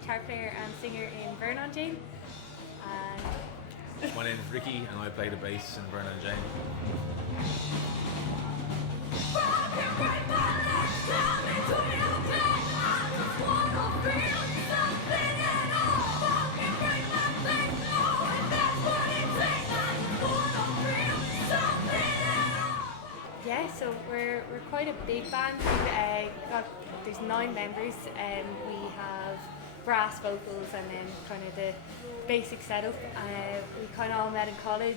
guitar player and singer in Vernon Jane. And My name is Ricky and I play the bass in Vernon Jane. Yeah, so we're quite a big band. There's 9 members, and we have brass vocals and then kind of the basic setup. We kind of all met in college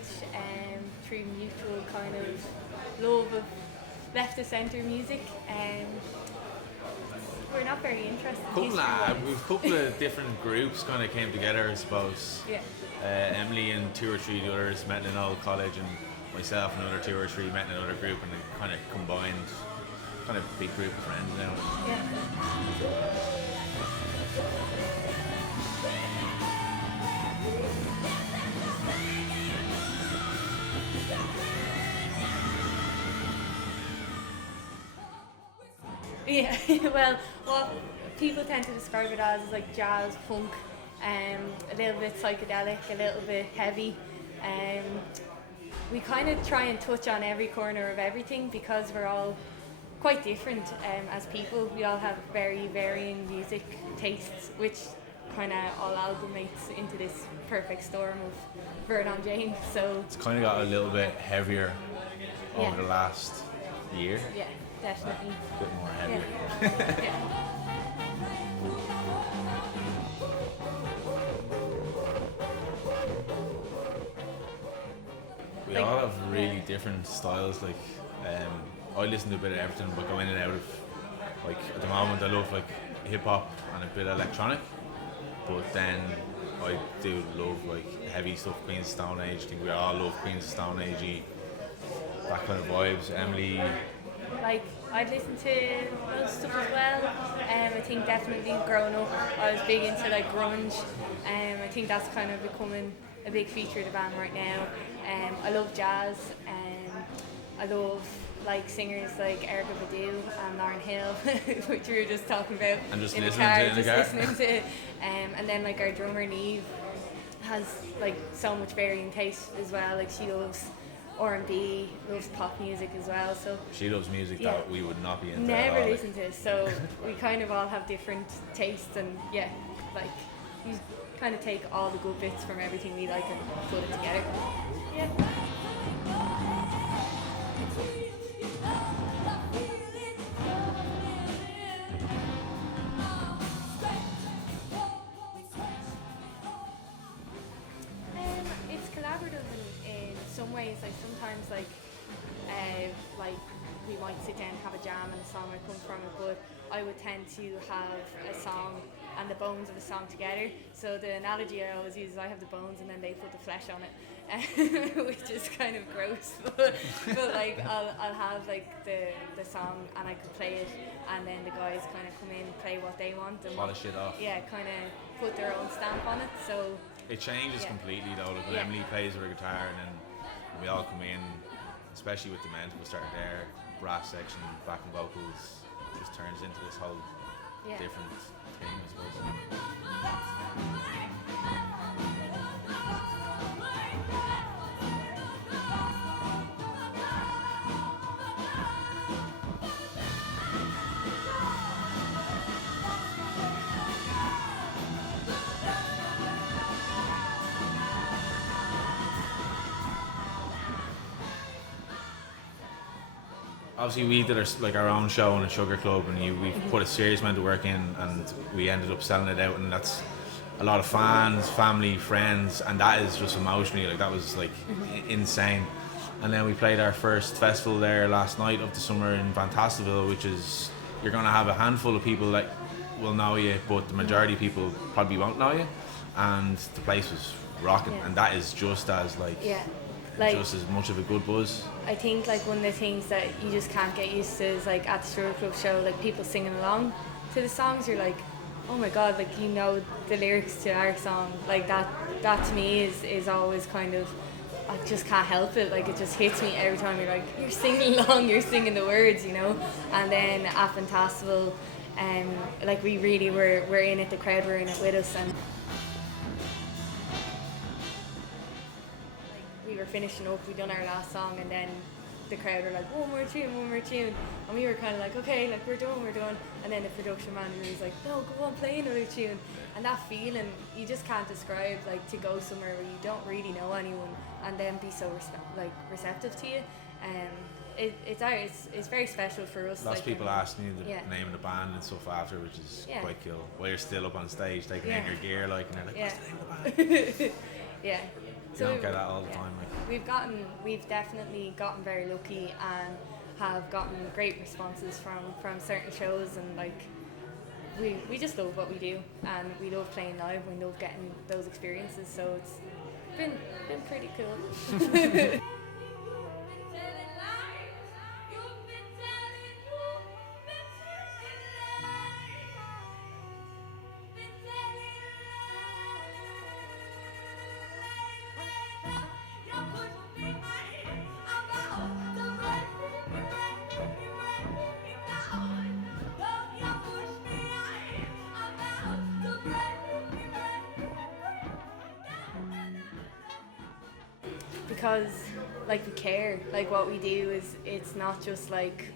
through mutual kind of love of left of centre music. We're not very interested. We've a couple of different groups kind of came together, I suppose. Yeah. Emily and 2 or 3 others met in old college, and myself and another 2 or 3 met in another group, and it kind of combined, kind of big group of friends now. Yeah. Yeah. Well, what people tend to describe it as is like jazz, punk, a little bit psychedelic, a little bit heavy. We kind of try and touch on every corner of everything because we're all quite different as people. We all have very varying music tastes, which kind of all amalgamates into this perfect storm of Vernon Jane. So it's kind of got a little bit heavier over the last year. Yeah, definitely. A bit more heavier. Yeah. We all have really different styles. Like, I listen to a bit of everything, but go in and out of. Like at the moment, I love like hip hop and a bit of electronic. But then I do love like heavy stuff, Queens of Stone Age. I think we all love Queens of Stone Age, that kind of vibes. Emily. Like I'd listen to those stuff as well. I think definitely growing up, I was big into like grunge. I think that's kind of becoming a big feature of the band right now. I love jazz. I love like singers like Erica Badu and Lauren Hill, which we were just talking about and just in the listening car. to it in the car. Listening to, and then like our drummer Neve has like so much varying taste as well. Like she loves R&B, loves pop music as well. So she loves music that we would not be into. Never listen to. So we kind of all have different tastes, and like you kind of take all the good bits from everything we like and put it together. Yeah. It's collaborative in some ways. Like sometimes, like we might sit down and have a jam, and a song might come from it. But I would tend to have a song and the bones of a song together. So the analogy I always use is I have the bones and then they put the flesh on it, which is kind of gross. But like I'll have like the song and I could play it, and then the guys kind of come in and play what they want and polish it off. Yeah, kind of put their own stamp on it. So it changes completely though. Like when Emily plays with her guitar, and then we all come in, especially with the men, we'll start there, brass section, backing vocals, just turns into this whole different thing, I suppose. Obviously, we did our own show in a sugar club, and we put a serious amount of work in, and we ended up selling it out, and that's a lot of fans, family, friends, and that is just emotionally, like that was like insane. And then we played our first festival there last night of the summer in Fantastical, which is, you're going to have a handful of people that will know you, but the majority of people probably won't know you, and the place was rocking, and that is just as just as much of a good buzz. I think like one of the things that you just can't get used to is like at the Sugar Club show, like people singing along to the songs. You're like, oh my god, like you know the lyrics to our song. Like that to me is always kind of, I just can't help it. Like it just hits me every time. You're like, you're singing along, you're singing the words, you know. And then at Fantastical, Like we really were in it, the crowd were in it with us, and like, we were finishing up, we'd done our last song, and then the crowd were like, one more tune, and we were kind of like, okay, like we're done, and then the production manager was like, no, go on, play another tune. And that feeling, you just can't describe, like to go somewhere where you don't really know anyone and then be so receptive to you. It's very special for us. Lots of people asking you the yeah. name of the band and stuff after, which is Yeah. quite cool. While you're still up on stage, taking Yeah. out your gear, like, and they're like, Yeah. what's the name of the band? Yeah. You don't get that all the time. Like. We've definitely gotten very lucky and have gotten great responses from certain shows, and like we just love what we do, and we love playing live, we love getting those experiences, so it's been pretty cool. Because like we care, like what we do is, it's not just like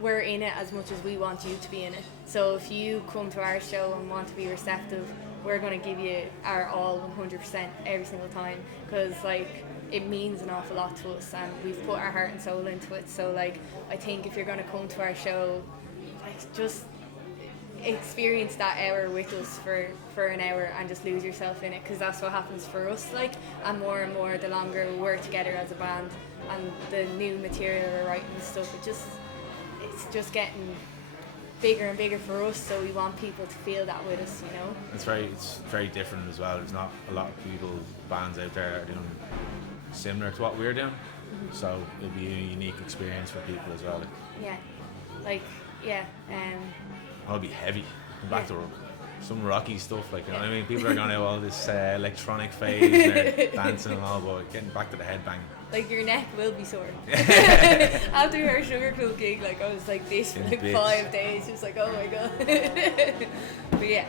we're in it as much as we want you to be in it. So if you come to our show and want to be receptive, we're going to give you our all 100% every single time, because like it means an awful lot to us and we've put our heart and soul into it. So like I think if you're going to come to our show, like just experience that hour with us for an hour and just lose yourself in it, because that's what happens for us. Like, and more the longer we're together as a band and the new material we're writing and stuff, it's just getting bigger and bigger for us, so we want people to feel that with us, you know. It's very different as well. There's not a lot of bands out there are doing similar to what we're doing, so it'll be a unique experience for people as well. It'll be heavy. Come back to some rocky stuff, like, you know what I mean? People are going to all this electronic phase and they're dancing and all, but getting back to the headbang. Like your neck will be sore. After our Sugar Club gig, like I was like this for like 5 days, just like, oh my god. But yeah.